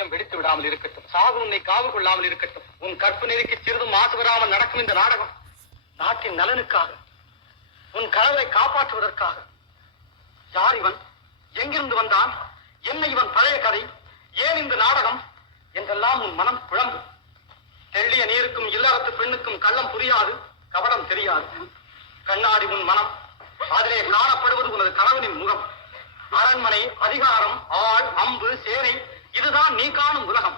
இதயம் வெடித்து விடாமல் இருக்கட்டும். சாவு உன்னை காவு கொள்ளாமல் இருக்கட்டும். உன் கற்பு நெறிக்கு சிறிதும் மாசு வராமல் நடக்கும் இந்த நாடகம் நாட்டின் நலனுக்காக, உன் கணவரை காப்பாற்றுவதற்காக. யார் இவன்? எங்கிருந்து வந்தான்? என்ன இவன் பழைய கதை? ஏன் இந்த நாடகம் என்றெல்லாம் உன் மனம் குழம்பும். தெள்ளிய நீருக்கும் இல்லறத்து பெண்ணுக்கும் கள்ளம் புரியாது, கபடம் தெரியாது. கண்ணாடி உன் மனம், அதிலே காணப்படுவது உனது கணவனின் முகம். அரண்மனை, அதிகாரம், ஆள், அம்பு, சேனை, இதுதான் நீ காணும் உலகம்.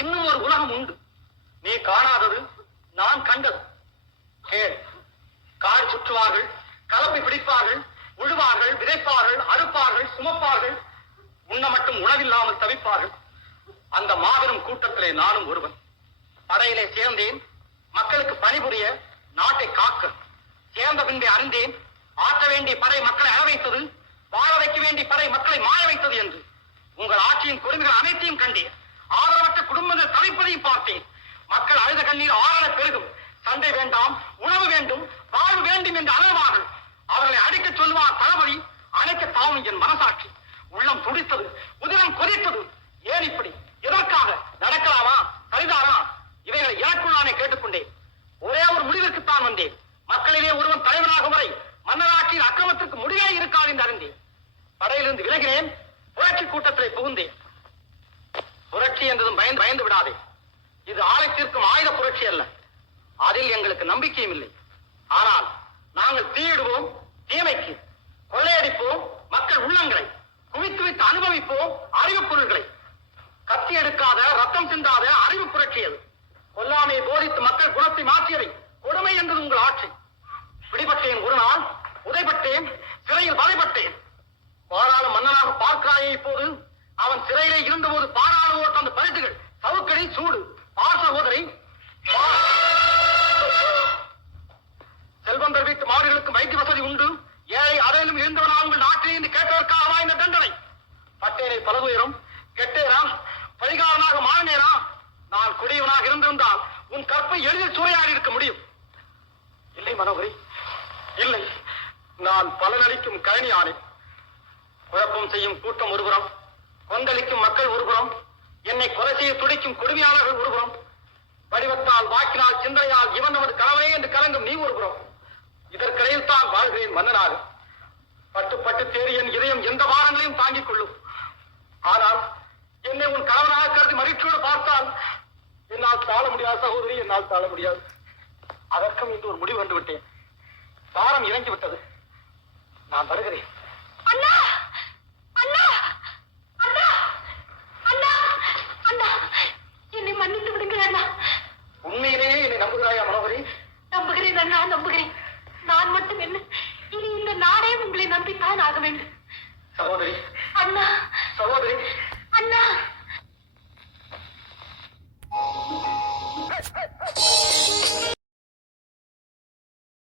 இன்னும் ஒரு உலகம் உண்டு, நீ காணாதது, நான் கண்டது. கேள். கார் சுற்றுவார்கள், கலப்பை பிடிப்பார்கள், உழுவார்கள், விதைப்பார்கள், அறுப்பார்கள், சுமப்பார்கள், உண்ண மட்டும் உணவில்லாமல் தவிப்பார்கள். அந்த மாபெரும் கூட்டத்திலே நானும் ஒருவன். படையிலே சேர்ந்தேன், மக்களுக்கு பணிபுரிய, நாட்டை காக்க. சேர்ந்த பின்பே அறிந்தேன், ஆற்ற வேண்டிய படை மக்களை அற வைத்தது, வாழ வைக்க வேண்டிய படை மக்களை மாய வைத்தது என்று. உங்கள் ஆட்சியின் கொடுமைகள் அனைத்தையும் கண்டேன். ஆதரவற்ற குடும்பங்கள் தவிப்பதையும் பார்த்தேன். மக்கள் அழுத கண்ணீர் ஆறன பெருகும். சண்டை வேண்டாம், உணவு வேண்டும், வாழ்வு வேண்டும் என்று அலறுவார்கள். அவர்களை அடிக்க சொல்லுவார் தளபதி. அணைக்க தாவும் என் மனசாட்சி. உள்ளம் துடித்தது, உதிரம் கொதித்தது. ஏன் இப்படி? எதற்காக? நடக்கலாமா? சரிதானா? இவைகளை எனக்குள் நானே கேட்டுக்கொண்டேன். ஒரே ஒரு முடிவிற்குத்தான் வந்தேன். மக்களிலே ஒருவன் தலைவனாகும் வரை மன்னராட்சியின் அக்கிரமத்திற்கு முடிவே இருக்காது என்று அறிந்தேன். படையிலிருந்து விலகினேன், புரட்சி கூட்டத்திலே புகுந்தேன். புரட்சி என்றதும் பயந்து விடாதே. இது ஆலயத்திற்கும் ஆயுத புரட்சி அல்ல. அதில் எங்களுக்கு நம்பிக்கையும் இல்லை. ஆனால் நாங்கள் தீயிடுவோம் தீமைக்கு, கொள்ளையடிப்போம் மக்கள் உள்ளங்களை, குவித்து வைத்து அனுபவிப்போம் அறிவுப் பொருள்களை. கத்தி எடுக்காத, ரத்தம் சிந்தாத அறிவு புரட்சி அது. கொல்லாமையை போதித்து மக்கள் குணத்தை மாற்றியதை கொடுமை என்பது உங்கள் ஆட்சி. பிடிபட்டேன் ஒரு நாள், உதைப்பட்டேன், சிறையில் வதைப்பட்டேன். பாராளும் மன்னனாக பார்க்கிறாயே இப்போது. அவன் சிறையிலே இருந்தபோது பாராளுவோர் தந்த பரிசுகள் சவுக்கடி சூடு. பார் சகோதரி, செல்வந்தர் வீட்டு மாடுகளுக்கு வைத்திய வசதி உண்டு. ஏழை அதையிலும் இருந்தவனா உங்கள் நாட்டிலே என்று கேட்டதற்காகவா இந்த தண்டனை? பட்டேரை பலதுயரம், கெட்டேரா, பரிகாரனாக மாறினேனா? நான் கொடியவனாக இருந்திருந்தால் உன் கற்பை எளிதில் சூறையாடி இருக்க முடியும். இல்லை மனோகரி, இல்லை. நான் பலனளிக்கும் கழனி ஆனேன். குழப்பம் செய்யும் கூட்டம் ஒருபுறம், கொந்தளிக்கும் மக்கள் ஒருபுறம், என்னை கொலை செய்ய துடிக்கும் கொடுமையாளர்கள் ஒருபுறம், வடிவத்தால், வாக்கினால், சிந்தனையால் இவன் நமது கணவனே என்று கலங்கும் நீ ஒருபுறம். இதற்கிடையில் தான் வாழ்கிறேன் மன்னனாக. பட்டு பட்டு தேறி என் இதயம் எந்த வாரங்களையும் தாங்கிக் கொள்ளும். ஆனால் என்னை உன் கணவனாக கருதி மகிழ்ச்சியோடு பார்த்தால் என்னால் தாழ முடியாது சகோதரி, என்னால் தாழ முடியாது. அதற்கும் இன்று ஒரு முடிவு வந்து விட்டேன். பாரம் இறங்கி விட்டது. நான் வருகிறேன். அண்ணா, அண்ணா, அண்ணா, அண்ணா, அண்ணா, என்னை மன்னித்து விடுங்கள் அண்ணா. உண்மையிலேயே என்னை நம்புகிறாயா மனோகரி? நம்புகிறேன் அண்ணா, நம்புகிறேன். நான் மட்டும் என்ன, இனி இந்த நாடே உங்களை நம்பித்தான் ஆக வேண்டும். சகோதரி, அண்ணா, சகோதரி,